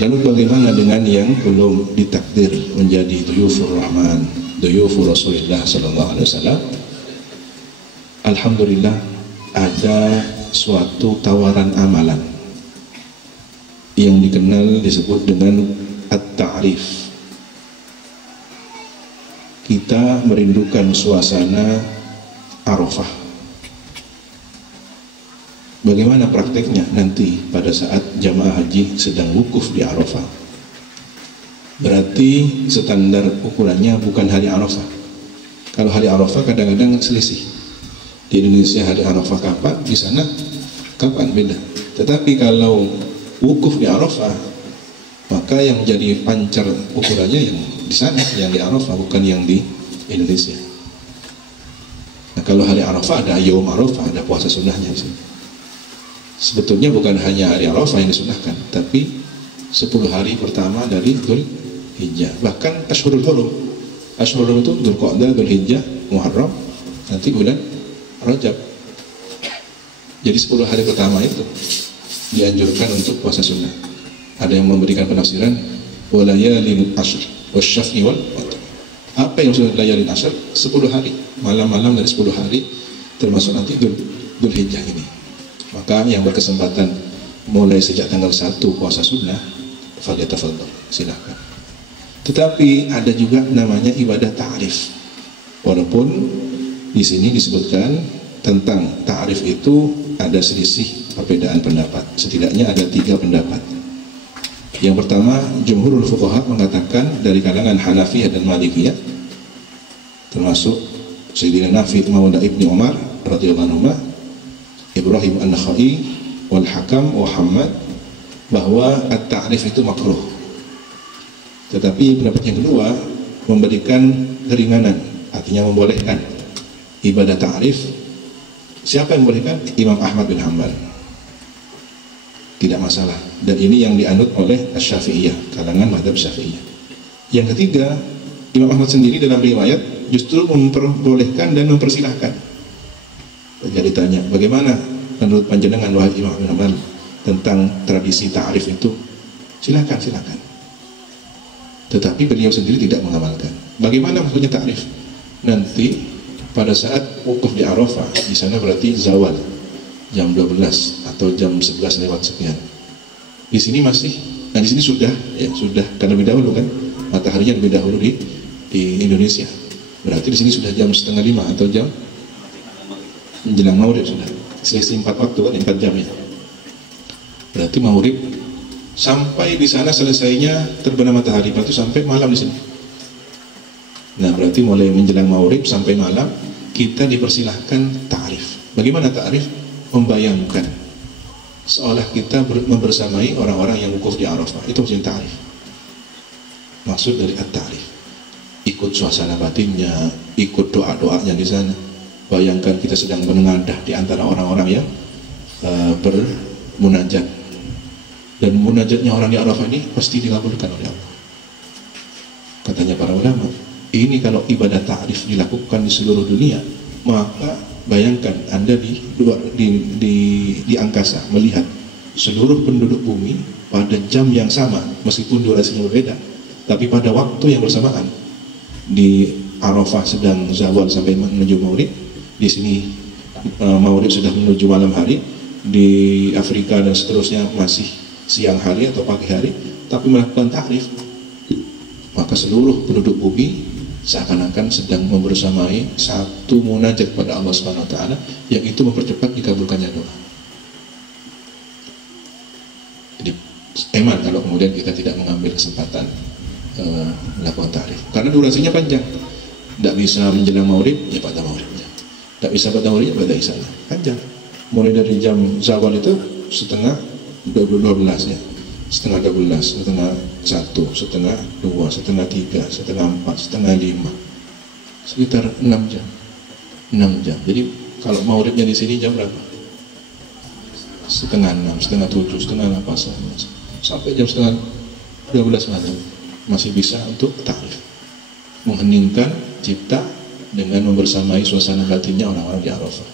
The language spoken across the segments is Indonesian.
Lalu bagaimana dengan yang belum ditakdir menjadi duyufur Rahman, duyufur Rasulullah sallallahu alaihi wasallam? Alhamdulillah ada suatu tawaran amalan yang dikenal disebut dengan at-ta'rif. Kita merindukan suasana Arafah. Bagaimana prakteknya nanti pada saat jamaah haji sedang wukuf di Arafah? Berarti standar ukurannya bukan hari Arafah. Kalau hari Arafah kadang-kadang selisih. Di Indonesia hari Arafah kapan, di sana kapan, beda. Tetapi kalau wukuf di Arafah, maka yang jadi pancar ukurannya yang di sana, yang di Arafah, bukan yang di Indonesia. Nah, kalau hari Arafah ada Yaum Arafah, ada puasa sunnahnya. Sebetulnya bukan hanya hari Arafah yang disunahkan, tapi 10 hari pertama dari Dzulhijjah. Bahkan Ashhurul Hurum. Ashhurul Hurum itu Dzulqa'dah, Dzulhijjah, Muharram, nanti bulan Rajab. Jadi 10 hari pertama itu dianjurkan untuk puasa sunnah. Ada yang memberikan penafsiran walayalin ashr wasyaf'i wal watr. Apa yang sudah layalin ashr? 10 hari, malam-malam dari 10 hari, termasuk nanti Dzulhijjah ini. Maka yang berkesempatan mulai sejak tanggal 1 puasa sunnah, falyatafadhal, silakan. Tetapi ada juga namanya ibadah ta'rif. Walaupun di sini disebutkan tentang ta'rif itu ada selisih perbedaan pendapat. Setidaknya ada 3 pendapat. Yang pertama, jumhurul fuqaha mengatakan dari kalangan Hanafiyah dan Malikiyah, termasuk Sayyidina Nafi' Maula Ibni Umar radhiyallahu anhu, Ibrahim An-Nakhai, wal Hakam wa Muhammad, bahwa at-ta'rif itu makruh. Tetapi pendapat yang kedua memberikan keringanan, artinya membolehkan ibadah ta'rif. Siapa yang membolehkan? Imam Ahmad bin Hanbal. Tidak masalah. Dan ini yang dianut oleh Asy-Syafi'iyah, kalangan mazhab Syafi'iyah. Yang ketiga, Imam Ahmad sendiri dalam riwayat justru memperbolehkan dan mempersilahkan. Jadi ditanya, bagaimana menurut panjenengan wahai Imam bin Hanbal tentang tradisi ta'rif itu? Silakan. Tetapi beliau sendiri tidak mengamalkan. Bagaimana maksudnya ta'rif? Nanti pada saat wukuf di Arafah, di sana berarti zawal jam 12 atau jam 11 lewat sekian. Di sini masih, nah di sini sudah karena lebih dahulu kan, mataharinya lebih dahulu di Indonesia. Berarti di sini sudah jam 4:30 atau jam menjelang maghrib sudah. Selisih 4 waktu kan, 4 jam ya. Berarti maghrib sampai di sana selesainya terbenam matahari, berarti sampai malam di sini. Nah, berarti mulai menjelang maghrib sampai malam kita dipersilahkan ta'rif. Bagaimana ta'rif? Membayangkan seolah kita membersamai orang-orang yang wukuf di Arafah. Itu maksudnya ta'rif. Maksud dari at-ta'rif, ikut suasana batinnya, ikut doa-doanya di sana. Bayangkan kita sedang menengadah di antara orang-orang yang bermunajat, dan munajatnya orang di Arafah ini pasti dikabulkan oleh Allah. Katanya para ulama, ini kalau ibadah ta'rif dilakukan di seluruh dunia, maka bayangkan Anda di angkasa melihat seluruh penduduk bumi pada jam yang sama, meskipun durasinya berbeda, tapi pada waktu yang bersamaan. Di Arafah sedang zawal sampai menuju maghrib, di sini maghrib sudah menuju malam hari, di Afrika dan seterusnya masih siang hari atau pagi hari, tapi melakukan ta'rif, maka seluruh penduduk bumi seakan-akan sedang membersamai satu munajat pada Allah Subhanahu wa taala, yang itu mempercepat dikabulkannya doa. Jadi eman kalau kemudian kita tidak mengambil kesempatan melakukan ta'rif, karena durasinya panjang. Tidak bisa menjelang maghrib, ya pada maghribnya. Tidak bisa pada maghribnya, pada isya. Panjang. Mulai dari jam zawal itu setengah 12 ya, setengah 12, setengah 1, setengah 2, setengah 3, setengah 4, setengah 5, sekitar 6 jam. 6 jam. Jadi kalau maghribnya di sini jam berapa? Setengah 6, setengah 7, setengah 8, sampai jam setengah 12 malam masih bisa untuk ta'rif, mengheningkan cipta dengan membersamai suasana batinnya orang-orang di Arafah.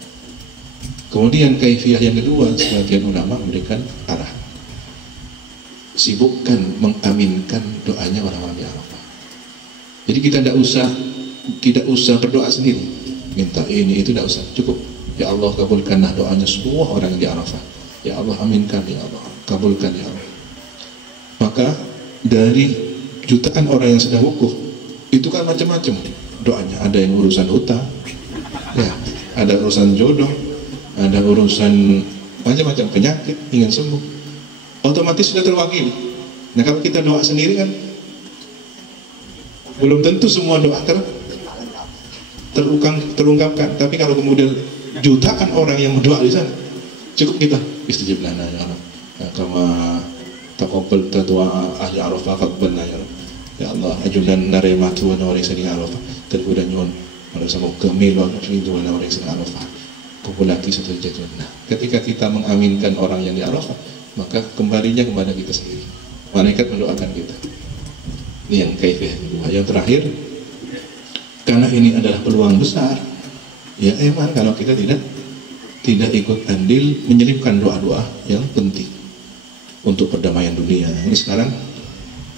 Kemudian kaifiyah yang kedua, sebagian ulama memberikan arah. sibukkan mengaminkan doanya orang-orang di Arafah. Jadi kita tidak usah berdoa sendiri, minta ini itu tidak usah, cukup ya Allah kabulkanlah doanya semua orang di Arafah, ya Allah aminkan, ya Allah kabulkan, ya Allah. Maka dari jutaan orang yang sedang wukuf itu kan macam-macam doanya, ada yang urusan hutang, ya, ada urusan jodoh, ada urusan macam-macam penyakit ingin sembuh, otomatis sudah terwakili. Nah kalau kita doa sendiri kan belum tentu semua doa terungkapkan, tapi kalau kemudian jutaan orang yang berdoa di sana, cukup kita istajib lana ya Allah, kama taqabbal tadwa ahli Arafah qabbalna ya Allah, ya Allah ajulan narematu wa nawari sering Arafah tergoda nyon pada sama kemilo itu wa nawari sering Arafah kubulaki satu jatuhna. Ketika kita mengaminkan orang yang di Arafah, maka kembalinya kepada kita sendiri, malaikat mendoakan kita. Ini yang kaifiyah kedua. Yang terakhir, karena ini adalah peluang besar, ya emang kalau kita tidak ikut andil menyelipkan doa-doa yang penting untuk perdamaian dunia. Ini sekarang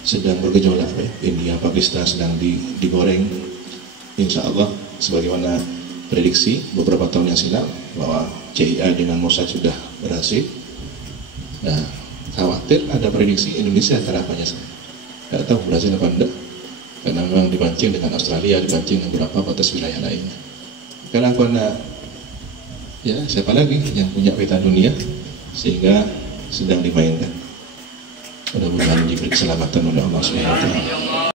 sedang bergejolak, ya. India, Pakistan sedang digoreng. Insya Allah sebagaimana prediksi beberapa tahun yang silam bahwa CIA dengan Mossad sudah berhasil. Nah, khawatir ada prediksi Indonesia harapannya. Tidak tahu berhasil apa enggak, karena memang dipancing dengan Australia, dipancing dengan beberapa batas wilayah lainnya. Karena ya siapa lagi yang punya peta dunia sehingga sedang dimainkan. Mudah-mudahan diberi keselamatan oleh Allah SWT.